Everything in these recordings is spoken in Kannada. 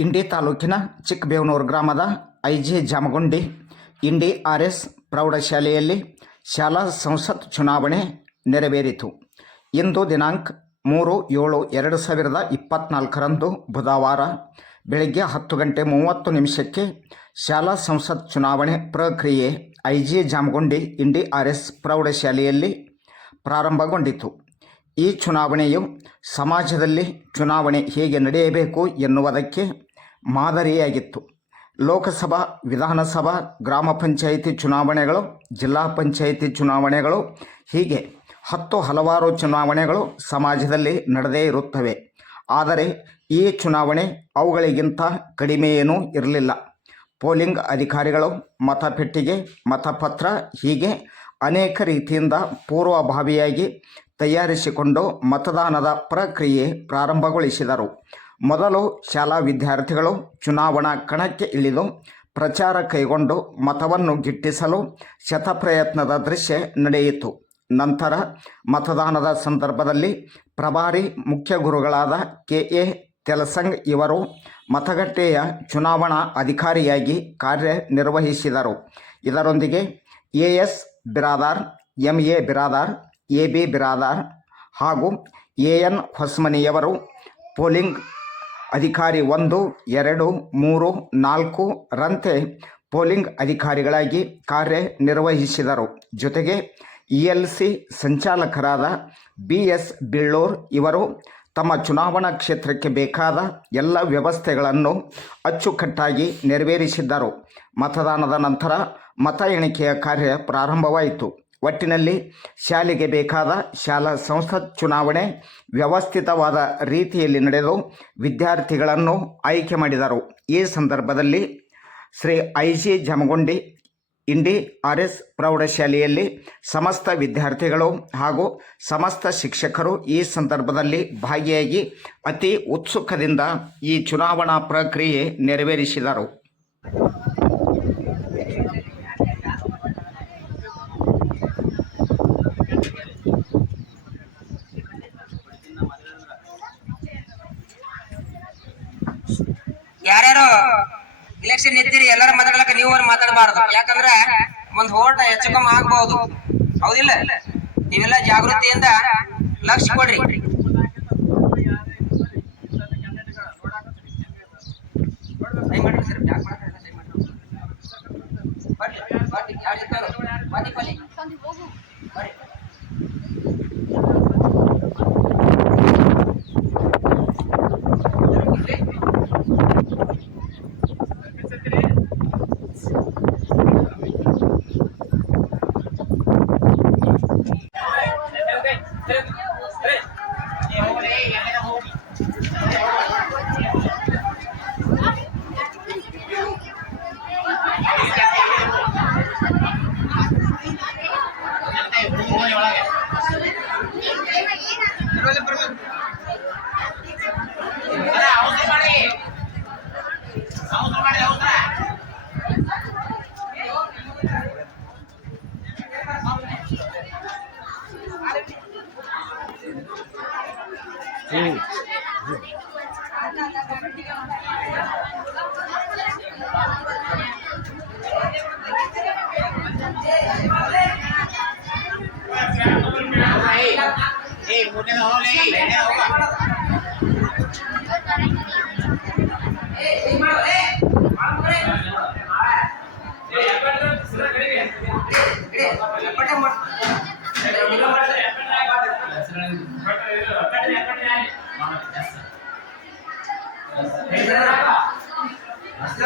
ಇಂಡಿ ತಾಲೂಕಿನ ಚಿಕ್ಕಬೇವನೂರು ಗ್ರಾಮದ I G Jamagundi, Indi R S ಪ್ರೌಢಶಾಲೆಯಲ್ಲಿ ಶಾಲಾ ಸಂಸತ್ ಚುನಾವಣೆ ನೆರವೇರಿತು. ಇಂದು ದಿನಾಂಕ ಮೂರು ಏಳು ಎರಡು ಸಾವಿರದ ಇಪ್ಪತ್ತ್ನಾಲ್ಕರಂದು ಬುಧವಾರ ಬೆಳಗ್ಗೆ ಹತ್ತು ಗಂಟೆ ಮೂವತ್ತು ನಿಮಿಷಕ್ಕೆ ಶಾಲಾ ಸಂಸತ್ ಚುನಾವಣೆ ಪ್ರಕ್ರಿಯೆ I G Jamagundi, Indi R S ಪ್ರೌಢಶಾಲೆಯಲ್ಲಿ ಪ್ರಾರಂಭಗೊಂಡಿತು. ಈ ಚುನಾವಣೆಯು ಸಮಾಜದಲ್ಲಿ ಚುನಾವಣೆ ಹೇಗೆ ನಡೆಯಬೇಕು ಎನ್ನುವುದಕ್ಕೆ ಮಾದರಿಯಾಗಿತ್ತು. ಲೋಕಸಭಾ, ವಿಧಾನಸಭಾ, ಗ್ರಾಮ ಪಂಚಾಯಿತಿ ಚುನಾವಣೆಗಳು, ಜಿಲ್ಲಾ ಪಂಚಾಯಿತಿ ಚುನಾವಣೆಗಳು, ಹೀಗೆ ಹತ್ತು ಹಲವಾರು ಚುನಾವಣೆಗಳು ಸಮಾಜದಲ್ಲಿ ನಡೆದೇ ಇರುತ್ತವೆ. ಆದರೆ ಈ ಚುನಾವಣೆ ಅವುಗಳಿಗಿಂತ ಕಡಿಮೆಯೇನೂ ಇರಲಿಲ್ಲ. ಪೋಲಿಂಗ್ ಅಧಿಕಾರಿಗಳು ಮತಪೆಟ್ಟಿಗೆ, ಮತಪತ್ರ ಹೀಗೆ ಅನೇಕ ರೀತಿಯಿಂದ ಪೂರ್ವಭಾವಿಯಾಗಿ ತಯಾರಿಸಿಕೊಂಡು ಮತದಾನದ ಪ್ರಕ್ರಿಯೆ ಪ್ರಾರಂಭಗೊಳಿಸಿದರು. ಮೊದಲು ಶಾಲಾ ವಿದ್ಯಾರ್ಥಿಗಳು ಚುನಾವಣಾ ಕಣಕ್ಕೆ ಇಳಿದು ಪ್ರಚಾರ ಕೈಗೊಂಡು ಮತವನ್ನು ಗಿಟ್ಟಿಸಲು ಶತಪ್ರಯತ್ನದ ದೃಶ್ಯ ನಡೆಯಿತು. ನಂತರ ಮತದಾನದ ಸಂದರ್ಭದಲ್ಲಿ ಪ್ರಭಾರಿ ಮುಖ್ಯ ಗುರುಗಳಾದ ಕೆ. ಎ. ತೆಲಸಂಗ್ ಇವರು ಮತಗಟ್ಟೆಯ ಚುನಾವಣಾ ಅಧಿಕಾರಿಯಾಗಿ ಕಾರ್ಯನಿರ್ವಹಿಸಿದರು. ಇದರೊಂದಿಗೆ A. S. Biradar, M. A. Biradar A B Biradar ಹಾಗೂ ಎ ಎನ್ ಹೊಸ್ಮನಿಯವರು, ಪೋಲಿಂಗ್ ಅಧಿಕಾರಿ ಒಂದು, ಎರಡು, ಮೂರು, ನಾಲ್ಕು ರಂತೆ ಪೋಲಿಂಗ್ ಅಧಿಕಾರಿಗಳಾಗಿ ಕಾರ್ಯನಿರ್ವಹಿಸಿದರು. ಜೊತೆಗೆ ಇ ಎಲ್ ಸಿ ಸಂಚಾಲಕರಾದ ಬಿ ಎಸ್ ಬಿಳ್ಳೂರ್ ಇವರು ತಮ್ಮ ಚುನಾವಣಾ ಕ್ಷೇತ್ರಕ್ಕೆ ಬೇಕಾದ ಎಲ್ಲ ವ್ಯವಸ್ಥೆಗಳನ್ನು ಅಚ್ಚುಕಟ್ಟಾಗಿ ನೆರವೇರಿಸಿದ್ದರು. ಮತದಾನದ ನಂತರ ಮತ ಎಣಿಕೆಯ ಕಾರ್ಯ ಪ್ರಾರಂಭವಾಯಿತು. ಒಟ್ಟಿನಲ್ಲಿ ಶಾಲೆಗೆ ಬೇಕಾದ ಶಾಲಾ ಸಂಸತ್ ಚುನಾವಣೆ ವ್ಯವಸ್ಥಿತವಾದ ರೀತಿಯಲ್ಲಿ ನಡೆದು ವಿದ್ಯಾರ್ಥಿಗಳನ್ನು ಆಯ್ಕೆ ಮಾಡಿದರು. ಈ ಸಂದರ್ಭದಲ್ಲಿ Shri I G Jamagundi, Indi R S ಪ್ರೌಢಶಾಲೆಯಲ್ಲಿ ಸಮಸ್ತ ವಿದ್ಯಾರ್ಥಿಗಳು ಹಾಗೂ ಸಮಸ್ತ ಶಿಕ್ಷಕರು ಈ ಸಂದರ್ಭದಲ್ಲಿ ಭಾಗಿಯಾಗಿ ಅತಿ ಉತ್ಸುಕದಿಂದ ಈ ಚುನಾವಣಾ ಪ್ರಕ್ರಿಯೆ ನೆರವೇರಿಸಿದರು. ಇಲೆಕ್ಷನ್ ಎತ್ತಿರಿ ಎಲ್ಲಾರ ಮಾತಾಡ್ಲಕ್ಕ ನೀವು ಮಾತಾಡಬಾರ್ದು. ಯಾಕಂದ್ರ ಒಂದ್ ಹೋಟ ಹೆಚ್ಚು ಕಮ್ಮಿ ಆಗ್ಬಹುದು ಹೌದಿಲ್ಲ? ನೀವೆಲ್ಲ ಜಾಗೃತಿಯಿಂದ ಲಕ್ಷ ಕೊಡ್ರಿ. এই মনে হলে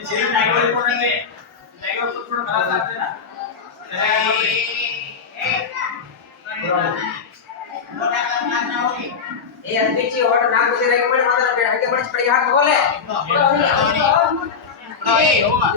इसीलिए टाइगर रिपोर्ट है टाइगर को थोड़ा बड़ा साथ देना ए अंतिची और ना कुछ रह पड़े मतलब पेड़ के बड़े पड़े हाथ बोले ए होगा